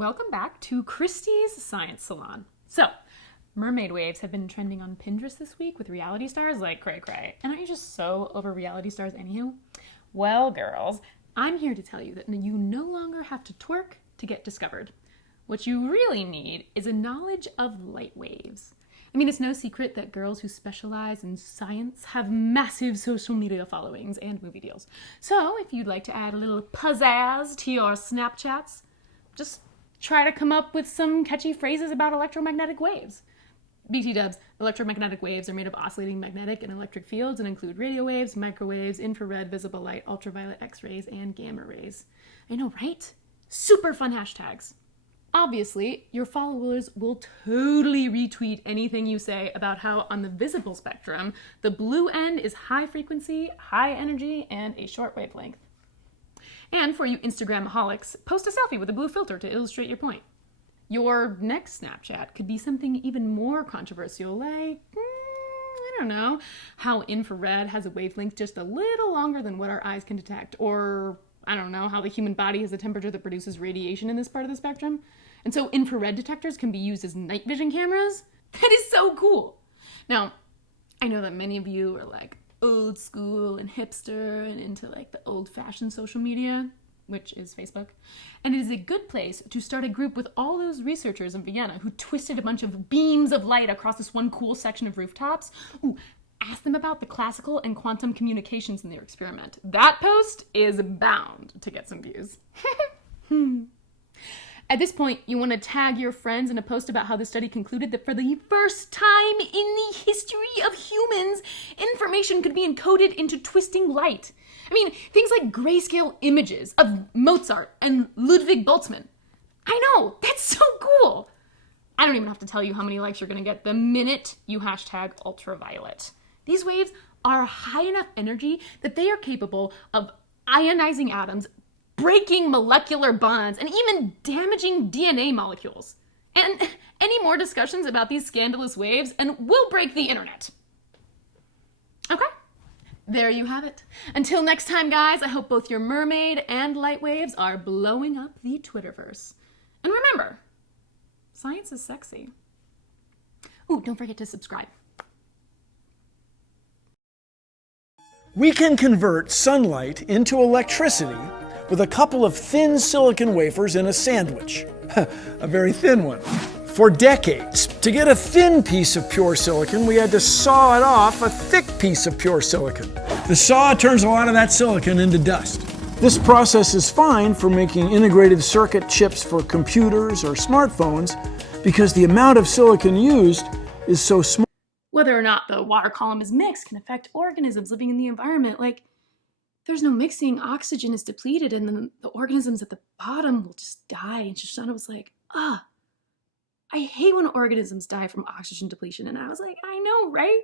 Welcome back to Christy's Science Salon. So, Mermaid Waves have been trending on Pinterest this week with reality stars like cray cray. And aren't you just so over reality stars anyhow? Well, girls, I'm here to tell you that you no longer have to twerk to get discovered. What you really need is a knowledge of light waves. I mean, it's no secret that girls who specialize in science have massive social media followings and movie deals. So if you'd like to add a little pizzazz to your Snapchats, just try to come up with some catchy phrases about electromagnetic waves. BT dubs, electromagnetic waves are made of oscillating magnetic and electric fields and include radio waves, microwaves, infrared, visible light, ultraviolet X-rays, and gamma rays. I know, right? Super fun hashtags. Obviously, your followers will totally retweet anything you say about how on the visible spectrum, the blue end is high frequency, high energy, and a short wavelength. And for you Instagram-aholics, post a selfie with a blue filter to illustrate your point. Your next Snapchat could be something even more controversial, like, I don't know, how infrared has a wavelength just a little longer than what our eyes can detect, or I don't know, how the human body has a temperature that produces radiation in this part of the spectrum. And so infrared detectors can be used as night vision cameras. That is so cool. Now, I know that many of you are like old school and hipster and into like the old-fashioned social media, which is Facebook. And it is a good place to start a group with all those researchers in Vienna who twisted a bunch of beams of light across this one cool section of rooftops. Ooh, ask them about the classical and quantum communications in their experiment. That post is bound to get some views. At this point, you want to tag your friends in a post about how the study concluded that for the first time in the history of humans, information could be encoded into twisting light. I mean, things like grayscale images of Mozart and Ludwig Boltzmann. I know, that's so cool. I don't even have to tell you how many likes you're going to get the minute you hashtag ultraviolet. These waves are high enough energy that they are capable of ionizing atoms, breaking molecular bonds, and even damaging DNA molecules. And any more discussions about these scandalous waves, and we'll break the internet. Okay, there you have it. Until next time, guys, I hope both your mermaid and light waves are blowing up the Twitterverse. And remember, science is sexy. Ooh, don't forget to subscribe. We can convert sunlight into electricity with a couple of thin silicon wafers in a sandwich. A very thin one. For decades, to get a thin piece of pure silicon, we had to saw it off a thick piece of pure silicon. The saw turns a lot of that silicon into dust. This process is fine for making integrated circuit chips for computers or smartphones because the amount of silicon used is so small. Whether or not the water column is mixed can affect organisms living in the environment. Like, there's no mixing, oxygen is depleted, and then the organisms at the bottom will just die. And Shoshana was like, I hate when organisms die from oxygen depletion. And I was like, I know, right?